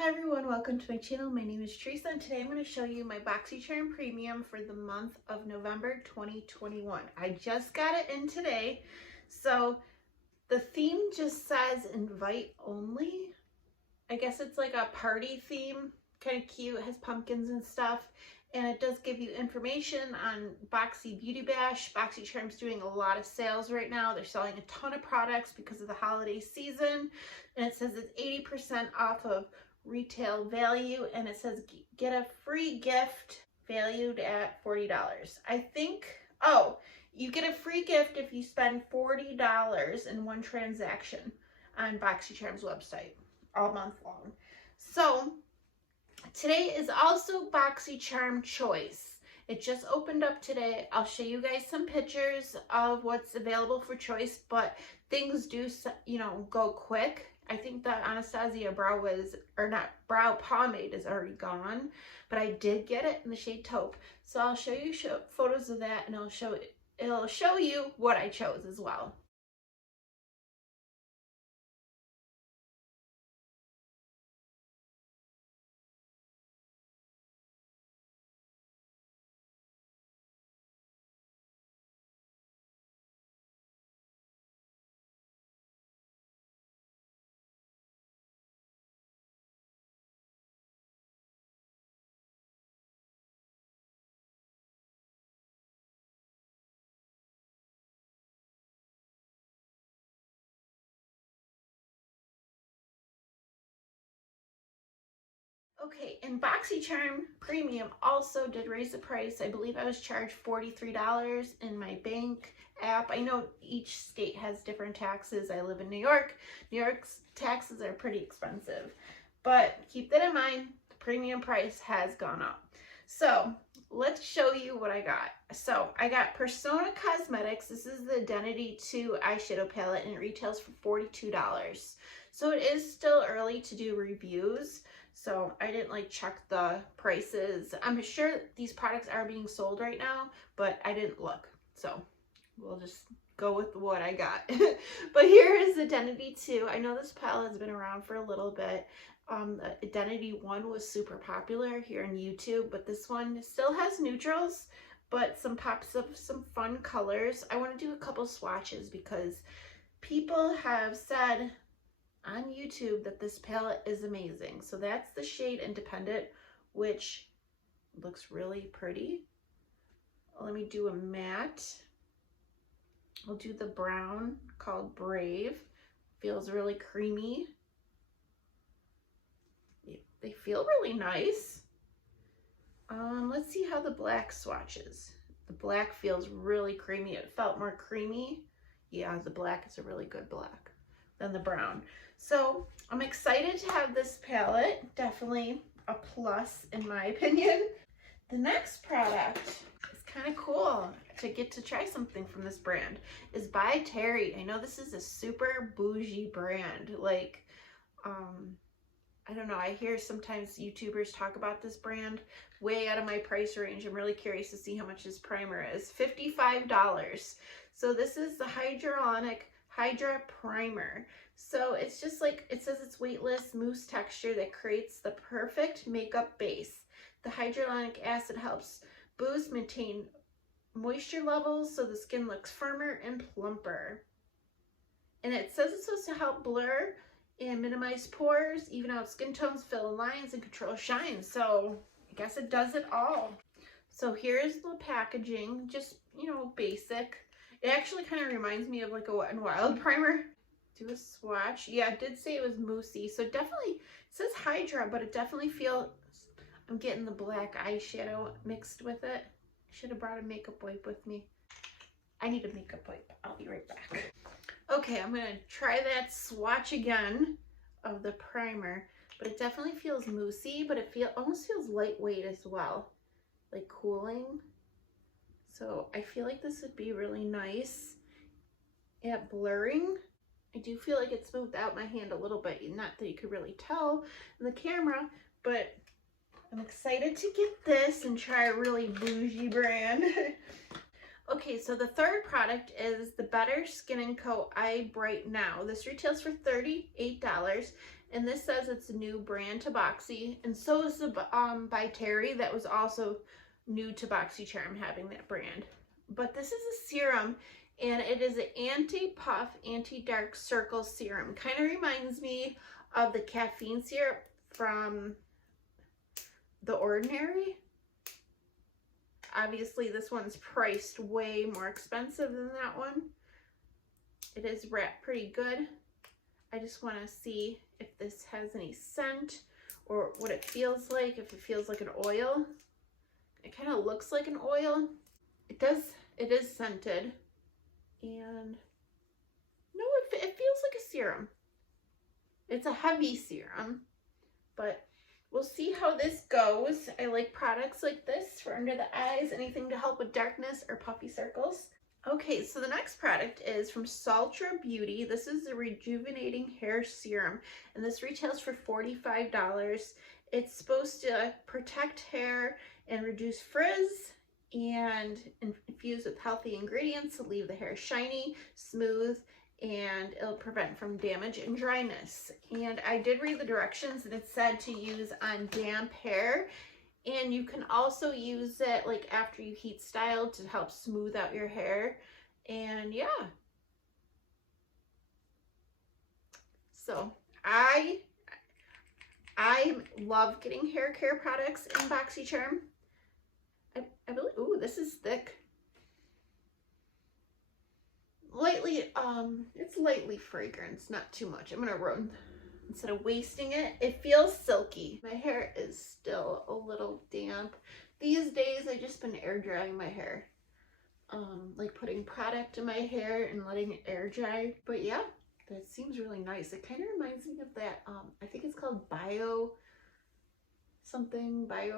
Hi everyone, welcome to my channel. My name is Teresa and today I'm going to show you my Boxycharm Premium for the month of November 2021. I just got it in today. So the theme just says invite only. I guess it's like a party theme, kind of cute, it has pumpkins and stuff. And it does give you information on Boxy Beauty Bash. Boxycharm's doing a lot of sales right now. They're selling a ton of products because of the holiday season. And it says it's 80% off of retail value, and it says get a free gift valued at $40. I think, oh, you get a free gift if you spend $40 in one transaction on Boxycharm's website all month long. So today is also Boxycharm Choice. It just opened up today. I'll show you guys some pictures of what's available for Choice, but things do, go quick. I think the Anastasia brow pomade is already gone, but I did get it in the shade taupe. So I'll show you photos of that, and it'll show you what I chose as well. Okay, and Boxycharm Premium also did raise the price. I believe I was charged $43 in my bank app. I know each state has different taxes. I live in New York. New York's taxes are pretty expensive, but keep that in mind, the premium price has gone up. So let's show you what I got. So I got Persona Cosmetics. This is the Identity 2 eyeshadow palette, and it retails for $42. So it is still early to do reviews, so I didn't check the prices. I'm sure these products are being sold right now, but I didn't look. So we'll just go with what I got. But here is Identity 2. I know this palette has been around for a little bit. Identity 1 was super popular here on YouTube, but this one still has neutrals, but some pops of some fun colors. I want to do a couple swatches because people have said on YouTube that this palette is amazing. So that's the shade Independent, which looks really pretty. Let me do a matte. I'll do the brown called Brave. Feels really creamy. They feel really nice. Let's see how the black swatches. The black feels really creamy. It felt more creamy. Yeah, the black is a really good black than the brown. So I'm excited to have this palette. Definitely a plus in my opinion. The next product is kind of cool to get to try something from this brand is by Terry. I know this is a super bougie brand. I don't know, I hear sometimes YouTubers talk about this brand way out of my price range. I'm really curious to see how much this primer is. $55. So this is the Hydronic Hydra primer. So it's just it says it's weightless mousse texture that creates the perfect makeup base. The hyaluronic acid helps boost, maintain moisture levels so the skin looks firmer and plumper. And it says it's supposed to help blur and minimize pores, even out skin tones, fill in lines, and control shine. So I guess it does it all. So here's the packaging, just, basic. It actually kind of reminds me of a Wet n Wild primer. Do a swatch. Yeah, it did say it was moussey. So definitely, it says Hydra, but it definitely feels, I'm getting the black eyeshadow mixed with it. I should have brought a makeup wipe with me. I need a makeup wipe. I'll be right back. Okay, I'm going to try that swatch again of the primer, but it definitely feels moussey, but it almost feels lightweight as well, like cooling. So I feel like this would be really nice at blurring. I do feel like it smoothed out my hand a little bit, not that you could really tell in the camera, but I'm excited to get this and try a really bougie brand. Okay, so the third product is the Better Skin & Co. Eye Bright Now. This retails for $38, And this says it's a new brand to Boxy, and so is the by Terry, that was also new to Boxycharm, having that brand. But this is a serum, and it is an anti-puff, anti-dark circle serum. Kind of reminds me of the caffeine syrup from The Ordinary. Obviously, this one's priced way more expensive than that one. It is wrapped pretty good. I just want to see if this has any scent or what it feels like, if it feels like an oil. It kind of looks like an oil. It is scented. And no, it feels like a serum. It's a heavy serum, but we'll see how this goes. I like products like this for under the eyes, anything to help with darkness or puffy circles. Okay, so the next product is from Saltra Beauty. This is the Rejuvenating Hair Serum, and this retails for $45. It's supposed to protect hair and reduce frizz, and infused with healthy ingredients to leave the hair shiny, smooth, and it'll prevent from damage and dryness. And I did read the directions, and it said to use on damp hair. And you can also use it like after you heat style to help smooth out your hair. And yeah. So I love getting hair care products in Boxycharm. I believe, ooh, this is thick. Lightly, it's lightly fragrance, not too much. I'm gonna run. Instead of wasting it, it feels silky. My hair is still a little damp. These days, I've just been air drying my hair. Like putting product in my hair and letting it air dry. But yeah, that seems really nice. It kind of reminds me of that, I think it's called Bio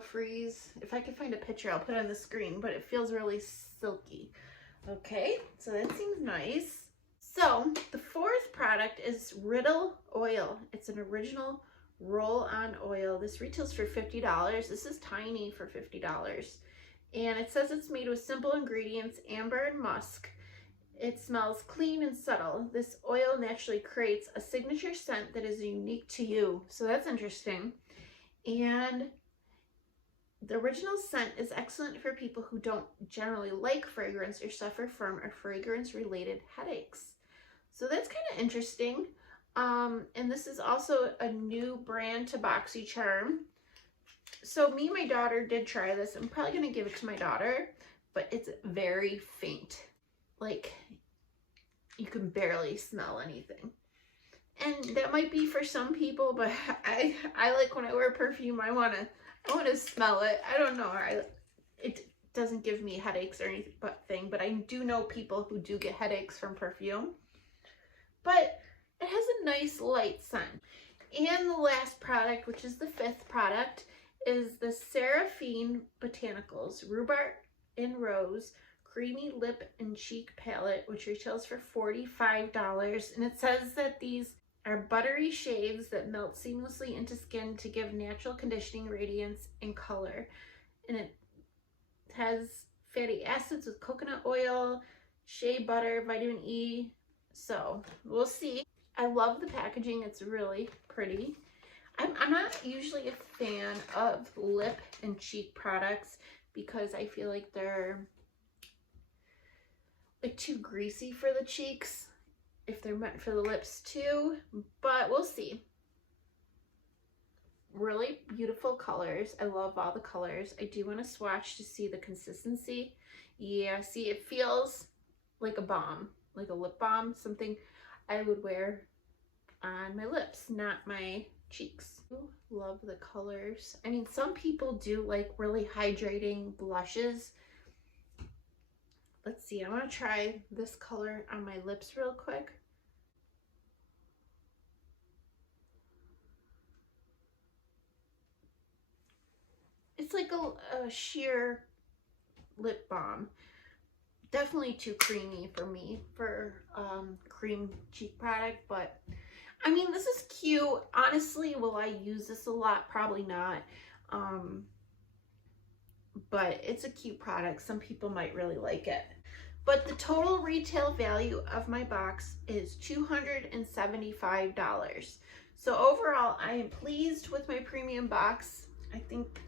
Freeze. If I can find a picture, I'll put it on the screen, but it feels really silky. Okay, so that seems nice. So the fourth product is Riddle Oil. It's an original roll-on oil. This retails for $50. This is tiny for $50. And it says it's made with simple ingredients, amber and musk. It smells clean and subtle. This oil naturally creates a signature scent that is unique to you. So that's interesting. And the original scent is excellent for people who don't generally like fragrance or suffer from or fragrance-related headaches. So that's kind of interesting. And this is also a new brand to Boxycharm. So me and my daughter did try this. I'm probably going to give it to my daughter, but it's very faint. Like, you can barely smell anything. And that might be for some people, but I like when I wear perfume, I want to smell it. I don't know. It doesn't give me headaches or anything, but I do know people who do get headaches from perfume. But it has a nice light scent. And the last product, which is the fifth product, is the Seraphine Botanicals Rhubarb and Rose Creamy Lip and Cheek Palette, which retails for $45. And it says that these are buttery shaves that melt seamlessly into skin to give natural conditioning, radiance, and color. And it has fatty acids with coconut oil, shea butter, vitamin E. So we'll see. I love the packaging. It's really pretty. I'm not usually a fan of lip and cheek products because I feel like they're like too greasy for the cheeks if they're meant for the lips too, but we'll see. Really beautiful colors. I love all the colors. I do want to swatch to see the consistency. Yeah, see, it feels like a balm, like a lip balm, something I would wear on my lips, not my cheeks. Love the colors. I mean, some people do like really hydrating blushes. Let's see, I want to try this color on my lips real quick. It's like a sheer lip balm. Definitely too creamy for me for cream cheek product, but I mean, this is cute. Honestly, will I use this a lot? Probably not. But it's a cute product. Some people might really like it. But the total retail value of my box is $275. So overall, I am pleased with my premium box. I think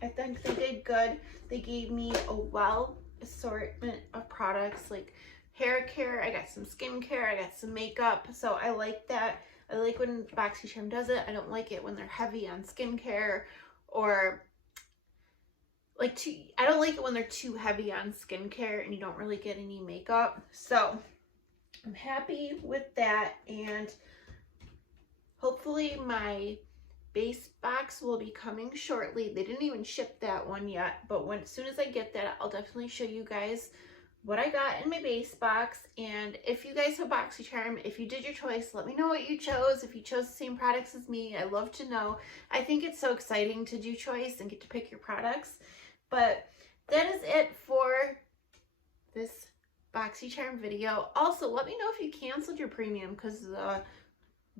they did good. They gave me a well assortment of products like hair care. I got some skincare. I got some makeup. So I like that. I like when Boxycharm does it. I don't like it when they're heavy on skincare or like I don't like it when they're too heavy on skincare and you don't really get any makeup. So I'm happy with that, and hopefully my base box will be coming shortly. They didn't even ship that one yet, but as soon as I get that, I'll definitely show you guys what I got in my base box. And if you guys have Boxycharm, if you did your choice, let me know what you chose. If you chose the same products as me, I love to know. I think it's so exciting to do choice and get to pick your products. But that is it for this Boxycharm video. Also, let me know if you canceled your premium because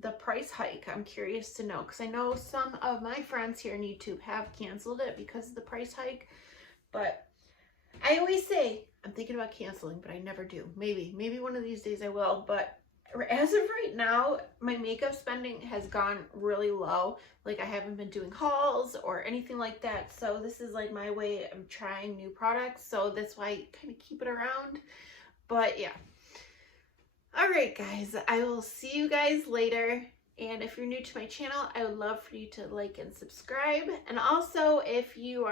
the price hike. I'm curious to know, because I know some of my friends here on YouTube have canceled it because of the price hike. But I always say I'm thinking about canceling, but I never do. Maybe one of these days I will. But as of right now, my makeup spending has gone really low. Like, I haven't been doing hauls or anything like that. So this is like my way of trying new products. So that's why I kind of keep it around. But yeah. All right, guys, I will see you guys later. And if you're new to my channel, I would love for you to like and subscribe. And also, if you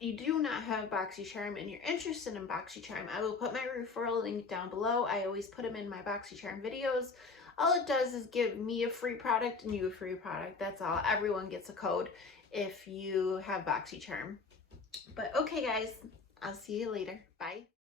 do not have Boxycharm and you're interested in Boxycharm, I will put my referral link down below. I always put them in my Boxycharm videos. All it does is give me a free product and you a free product. That's all. Everyone gets a code if you have Boxycharm. But okay, guys, I'll see you later. Bye.